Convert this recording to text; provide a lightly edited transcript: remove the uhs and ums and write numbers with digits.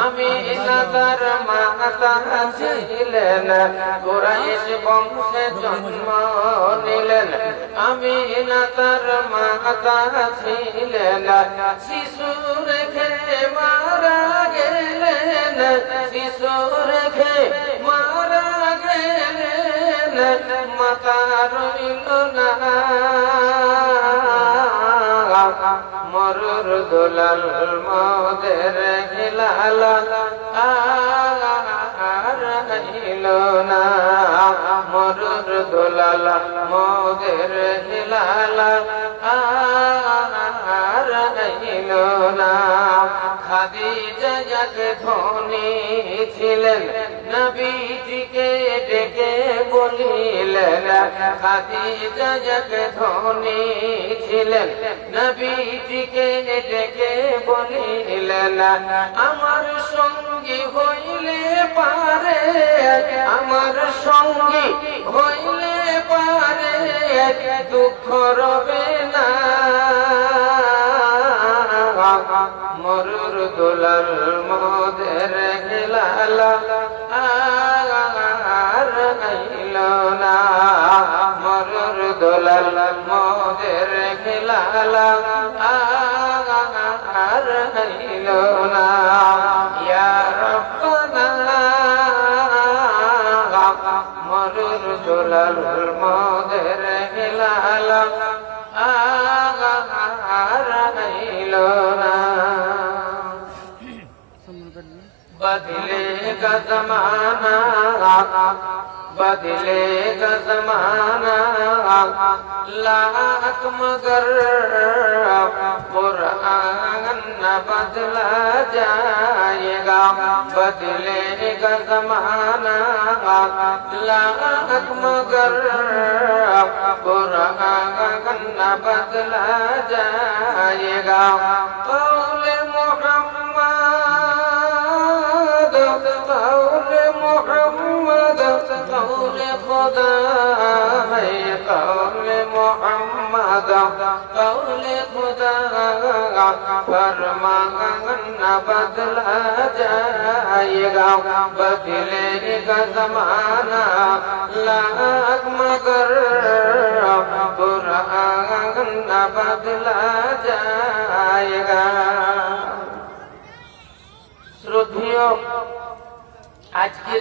আমিনাতার মাতা ছিলেন কুরাইশ বংশে জন্ম নিলেন আমিনাতার মাতা ছিলেন শিশু রেখে মারা গেলেন শিশু রেখে মারা গেলেন মাতা রইল না মরুর দুলাল মোদের হিলাল আর রইল না মরুর দুলাল মোদের হিলাল আর রইল না খাদিজা যাকে ধনী ছিলেন নবীজিকে ডেকে বলিলেন খাদিজা যাকে ধনী ছিলেন নবীজিকে ডেকে বলিলেন আমার সঙ্গী হইলে পারে আমার সঙ্গী হইলে পারে দুঃখ রবে না মরুর দুলাল মোদের হিলাল আর রইল না মরুর দুলাল মোদের হিলাল আর রইল না ইয়া রব্বানা মরুর দুলাল মোদের হিলাল আর রইল না बदलेगा ज़माना बदलेगा ज़माना लाख मगर कुरान न बदला जाएगा बदलेगा ज़माना लाख मगर कुरान न बदला जाएगा कौले खुदा है कौल मोहम्मद कौल खुदा फरमान न बदला जाएगा बदलेगा ज़माना लाख मगर कुरान न बदला जाएगा श्रोतियों आज के